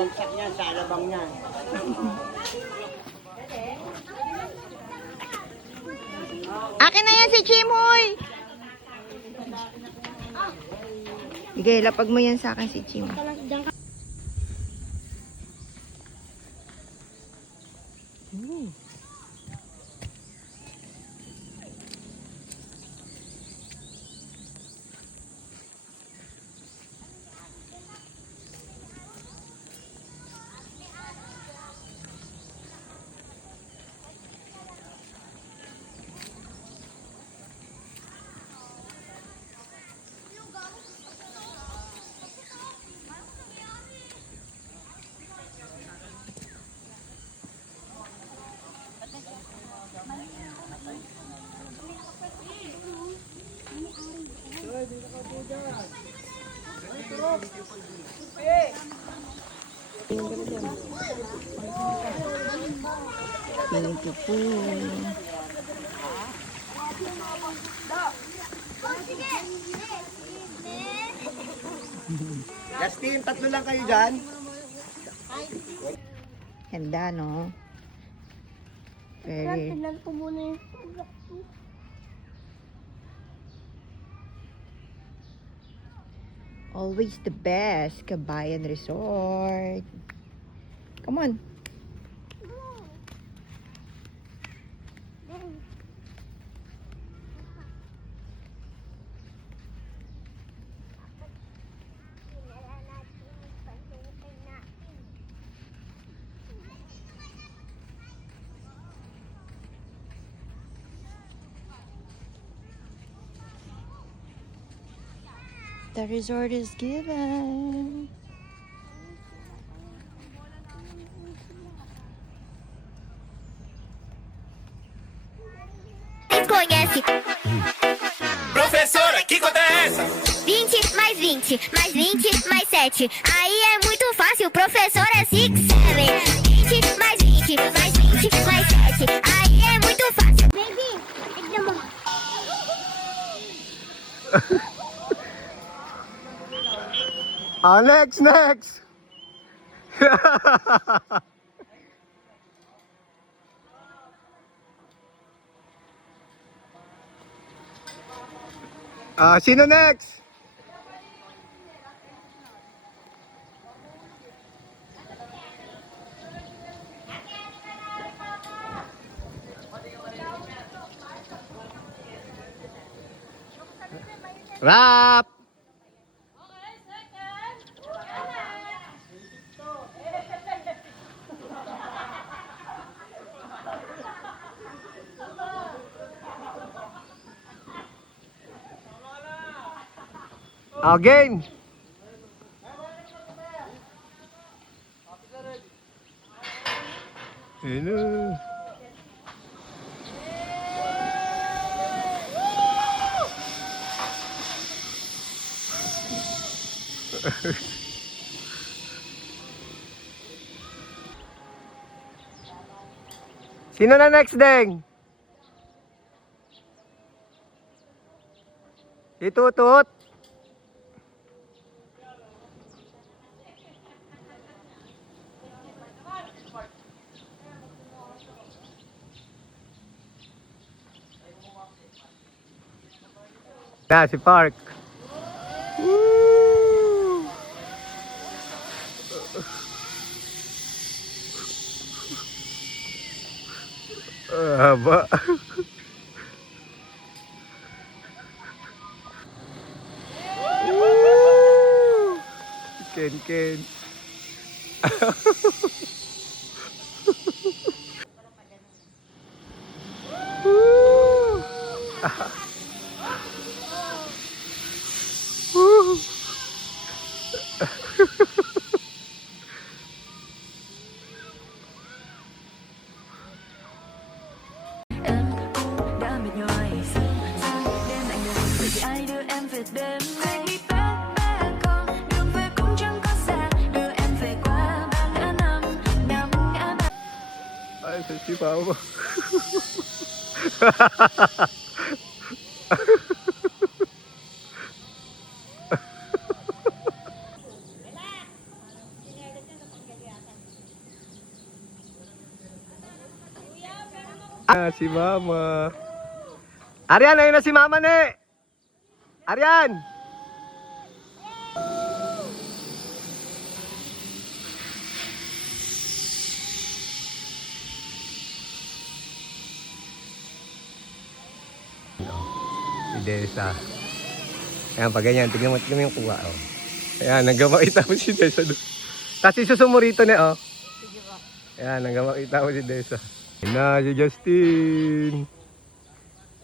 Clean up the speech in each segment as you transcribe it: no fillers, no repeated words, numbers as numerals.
bagsak niya sa alabang niya. Akin na yan si Chimoy! Sige, lapag mo yan sa akin si Chimoy. Thank you po. Justin, tatlo lang kayo dyan. Handa, no? Very... Always the best, Kabayan Resort. Come on. The resort is given. Conhece. Professora, que conta é essa? 20 mais 20, mais 20, mais 7. Aí é muito fácil, o professor é 6, 7. 20 mais 20, mais 20, mais 7. Aí é muito fácil. Baby, Next! Sino next? Rap! Game! Hello! Sino na next, Deng? Itutut. Si Park. Woo! Haba. Ken. Ay, si Pao. Si Mama. Arian, ayun na si Mama ne. Arian. Si Desa. Ayan, pag ganyan, tignan mo yung kuha. Oh. Ayan, nagkamakita mo si Desa doon. Tapos isusumo rito na, oh. Ayan, nagkamakita mo si Desa. Ayan na, si Justin.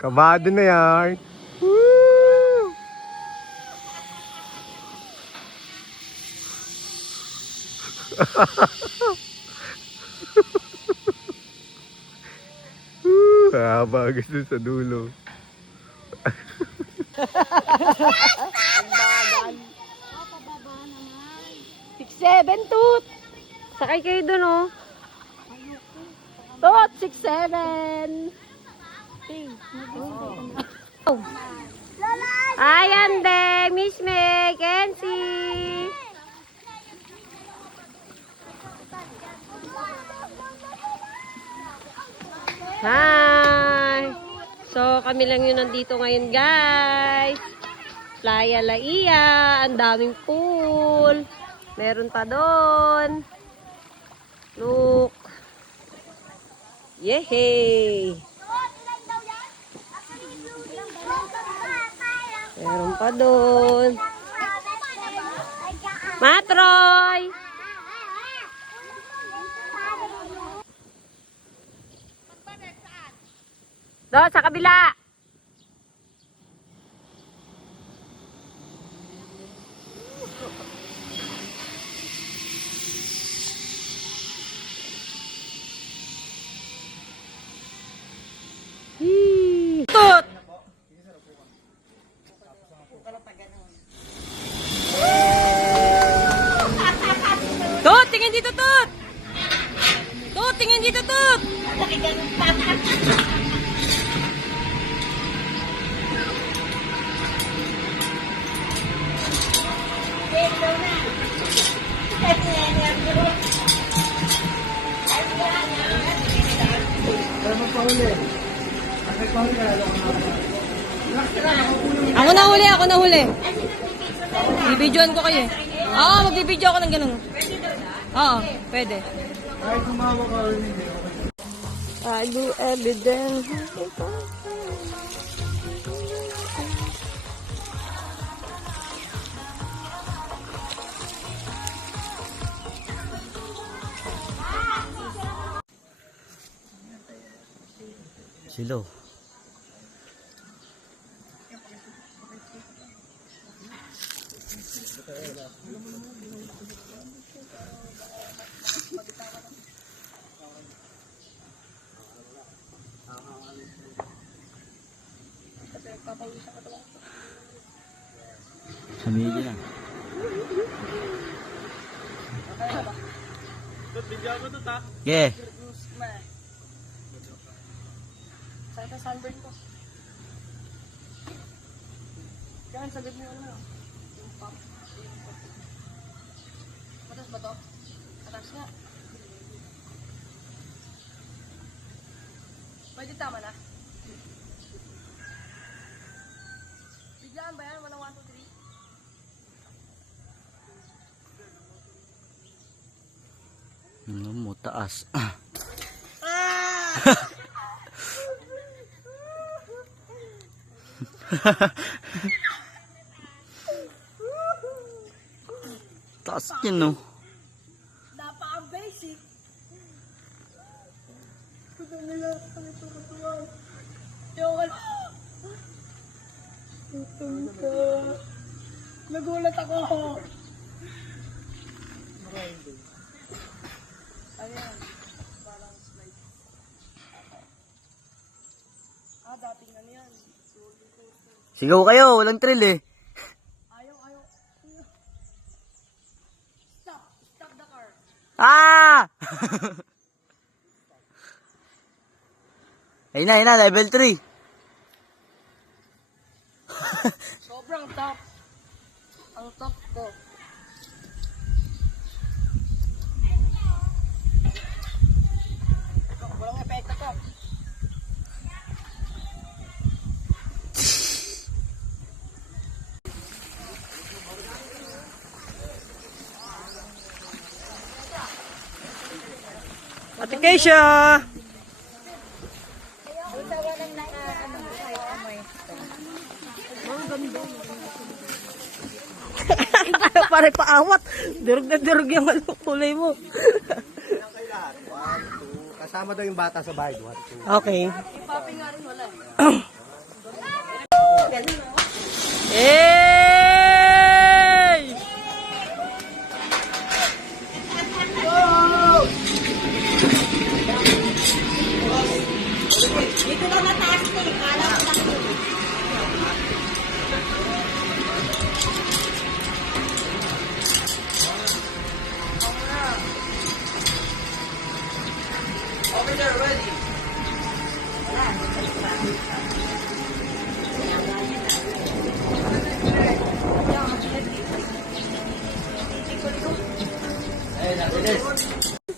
Kabado na yan. Woo! Haba gusto sa dulo. 6'7", Tut. Sakay kayo dun, oh. Tut, 6'7". Oh. Ayan, Deng. Miss May, Kenzie. Hi. So, kami lang yun nandito ngayon, guys. Playa Laia. Ang daming pool. Meron pa doon. Look. Yehey! Meron pa doon. Matroy! Doon, sa kabila! Tut! Tut, tingin dito, Tut! Tut, tingin dito, Tut! Ako na huli. Bibidyoan ko kayo. Oo, magbibidyo ako ng ganun. Oo, pwede. I do evidence. Silo. Samili na. Yeah. Sa sunburn ko. Yan, sagad mo yun. Matas ba to? Matas nga. Pwede tama na. Biglaan ba yan? Walang 1, 2, 3? Ano mo, taas. Taas yun, no? Napaka-basic. Kuda nila kami tutuwa. Yung tutungka. Nagulat ako. Ayan. Parang slide. Dating ano yan. Sigaw kayo, walang thrill eh. Ayaw. Stop the car. Ah! Ayun na, level 3. Sobrang top. Ang top ko. Walang epekto to. Ate Keisha! Pare paawat. Durog na durog yung kulay mo. Kasama daw yung bata sa bahay. Okay. Hey!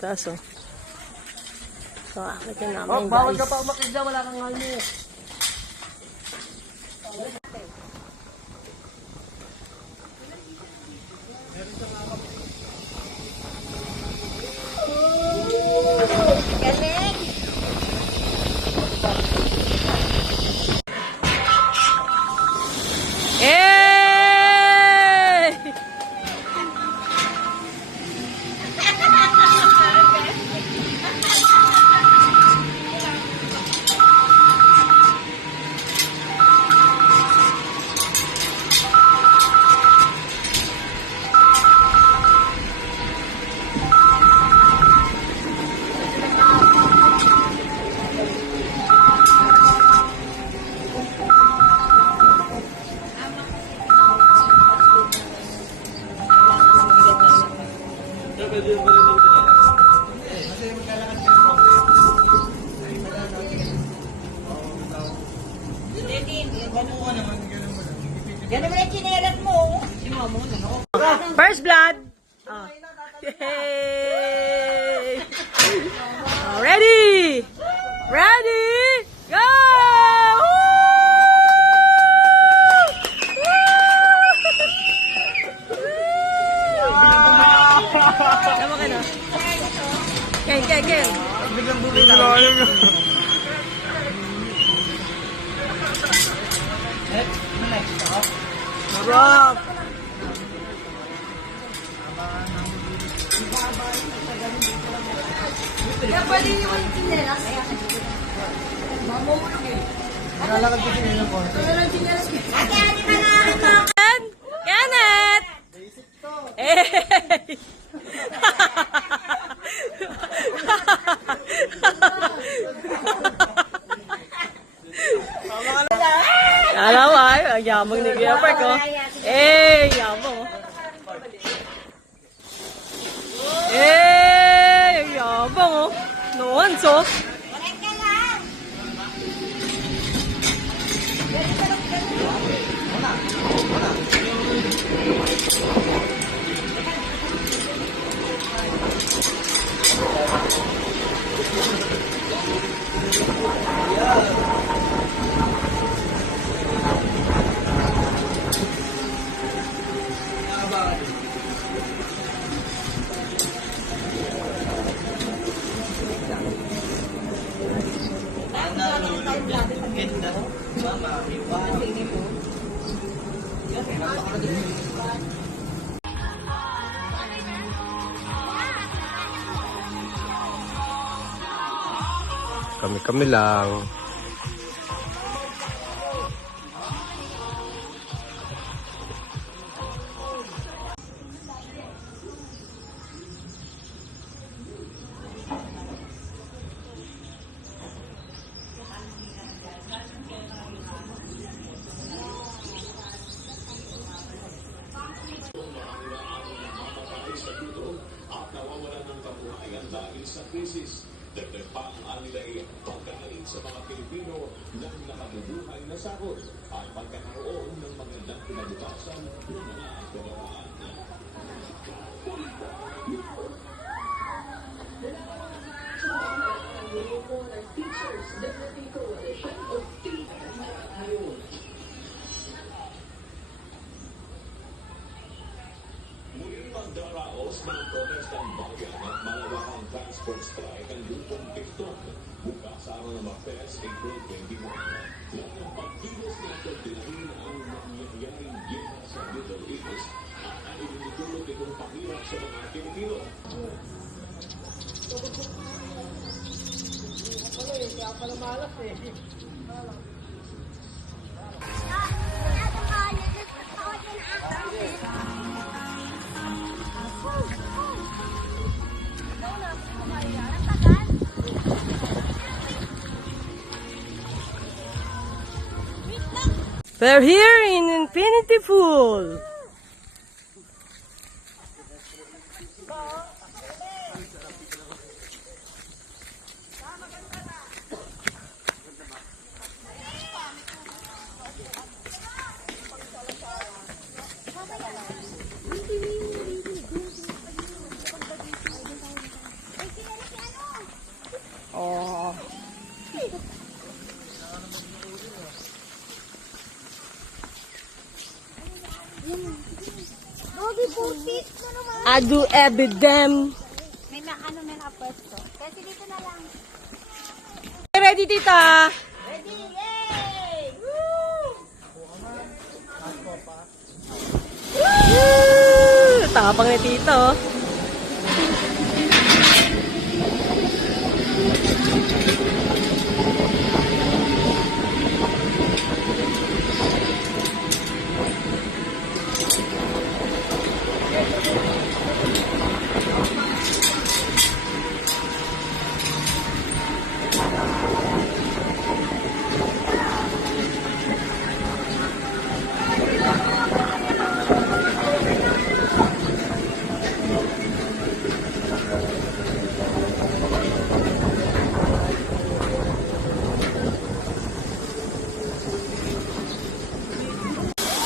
Taso. So, akitin namin, Bawal guys. ka pa umakit dyan, wala kang ngalmi. Hey! First blood. Oh. Yay! Oh, ready? Ready? Go! Tama ka na. Ken. Biglang bumitaw. Sarap! Kenneth! Hey! Alam mo, ang yamang ni Kuya Park, oh. Eh, yamang, oh. Eh, ang yamang, oh. Noon, so. Kami-kami lang. We're here in Infinity Pool. Oh. Doggy pusit mo naman. I do evidem. May nakapwesto. Kasi dito na lang. Ready, tita? Ready? Yay! Woo! Tapang ni tito.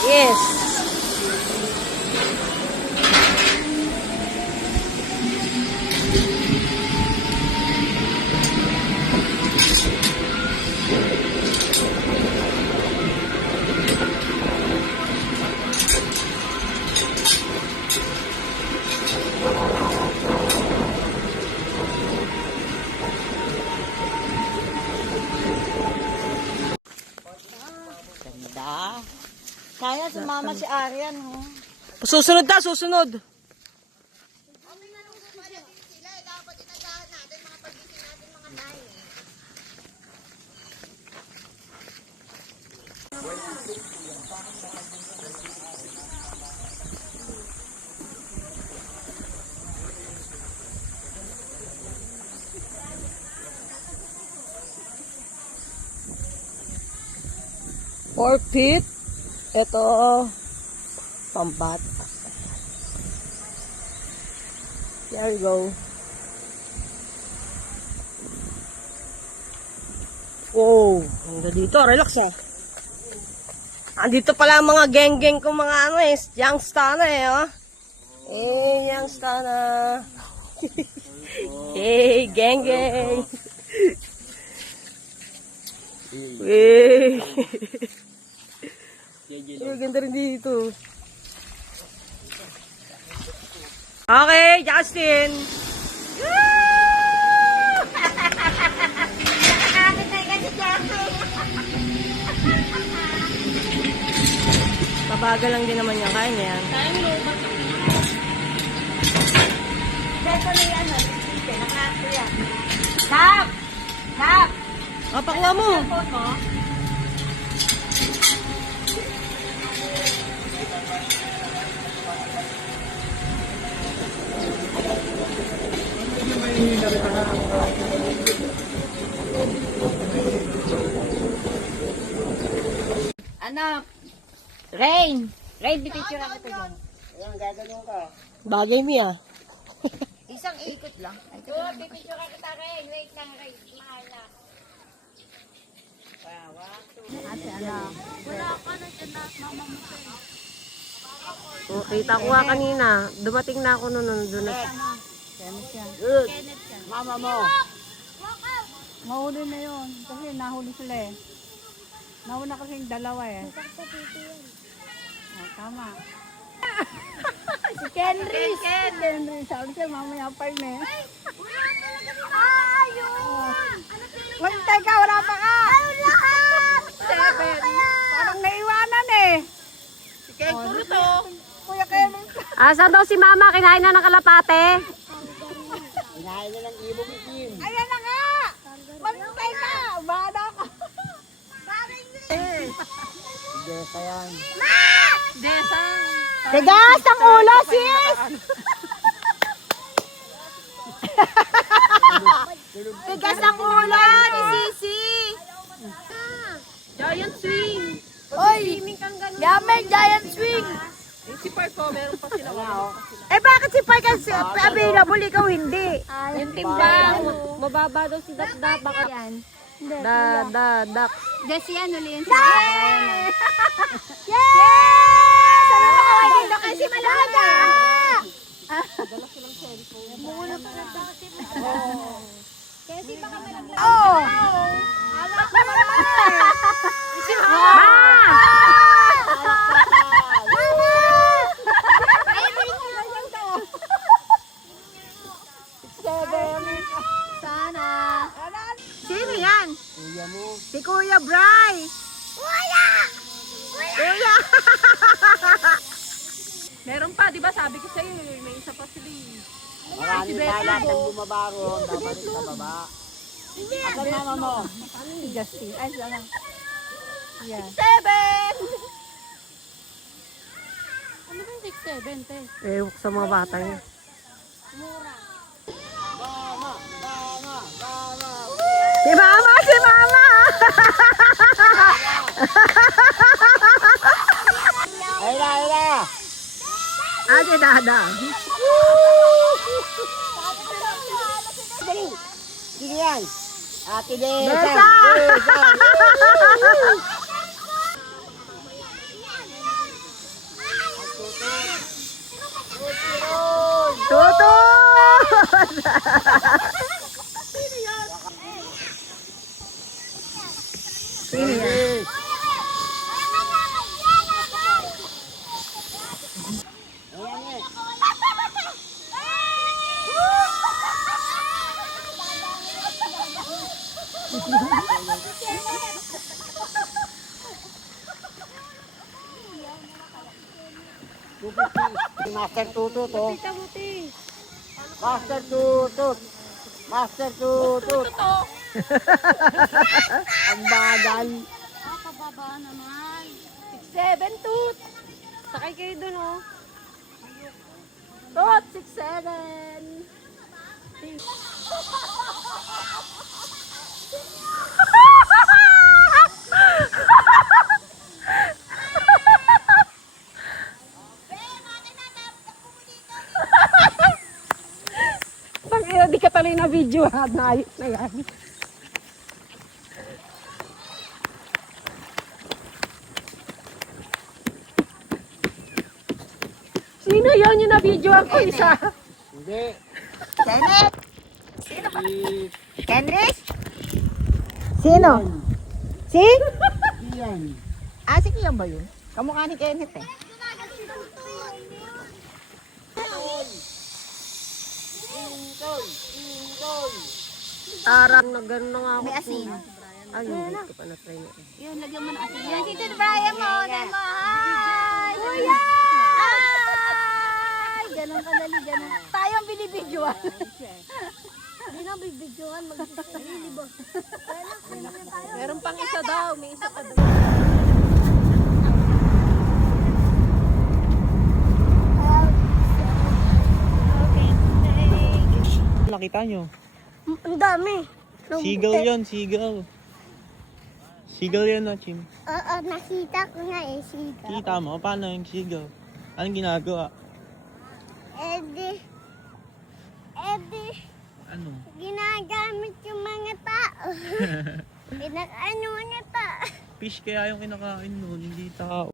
Yes. Kaya sumama si Arian, oh. Susunod na, susunod. Or pit. Ito, pambat. There you go. Wow, hanggang dito, relax ah. Andito pala ang mga geng-geng kong mga ano eh, youngster na eh, oh. Youngster na. Hey, geng-geng. Hey. Ay, ganda rin dito. Okay, Justin. Nakakamit na yung si Jeffrey. Pabagal lang din naman yan. Kaya niya yan. Dito na yan, no? Nakakato yan. Tap! Tap! Pakla mo. Phone mo? Ano? Rain! Rain, bipicture ako ito dyan. Bagay mo ah. Isang ikot lang. Ay, ito lang. Pipicture ka kita, Rain. Wait lang, Rain. Mahal na. Ate, ano? Kita ko nga kanina. Dumating na ako noon. Doon na. Good. Mama mo. Mahuli na yun. Kasi nahuli sila eh. Nauna kasi yung dalawa eh. Oh, tama. Si Kenry. Ken. Kenry. Sabi siya, mamaya pa yun eh. Ayun! Magtay ka, wala pa ka! Seven. Parang naiwanan eh. Si Ken to. Kuya Ken. Asan daw si mama? Kinain na ng kalapate. Kinain na ng ibong itim. Ayan na nga! Magtay ka! Bada ka! Sige, sayang. Tigas ang ulo, sis! Tigas ang ulo ni Sisi! Giant swing. Oy! Yaman, giant swing! Si Parko, meron pa sila. Eh bakit si Pai kasi available, ikaw hindi? Yung timbang. Mababa daw si Dakdak. Baka Yan. dak. Desi yan, uli yun. Yes! Yes! Ano na kaway dito kasi malaga? Kasi baka malaga. Oo! Alak mo naman eh! Sana. Sino yan? Kuya mo. Si Kuya Bryce. Kuya! Kuya! Meron pa, di ba? Sabi ko sa'yo, may isa pa sila. Marami pa lang ang bumabaro. Dapat sa baba. Asan mama mo? Ano ni Justin? Ay, sana. Yan. 7! Ano ba yung 6'7", te? Ewan sa mga bata niya. Mama! Mama! Mama! Si Mama! Si Mama! Ayla! Ayla! Ah, si Dada. Sino yan? Ate Desa! Desa! Tutut! Sino yan? Master Tutut, oh. Master Tutut. Master Tutut. Ang bagal. Pababa naman. 7 tooth. Sakay kayo dun, oh. Tot, 6'7". Tangina, di ka tuloy na video, ha? Naayos na yan. Sino yun yung na-videoan ko isa? Hindi. Kenneth? Sino ba? Si... Kenris? Sino? Si? Ian. Ah, si Kian ba yun? Kamukha ni Kenneth eh. Tarang na gano'n na nga ako. May asin. Ay, hindi ko pa na-try na. Yun, lagyan mo ng asin. Yan, si Tito Brian mo. Hi! Kuya! Ay! Ganun kadali, ganun. Tayo ang binibidyoan. Hindi na bibidyoan, mag-sarili ba? Meron pang isa daw, may isa pa daw. Nakita nyo? Ang dami. Seagull yun, seagull. Seagull yun na, Chim. Oo, nakita ko nga eh, sigaw. Kita mo, paano yung seagull? Anong ginagawa? Edi, Ano? ginagamit yung mga tao. Pinakaano niya ta. Fish kaya yung kinakain nun, hindi tao.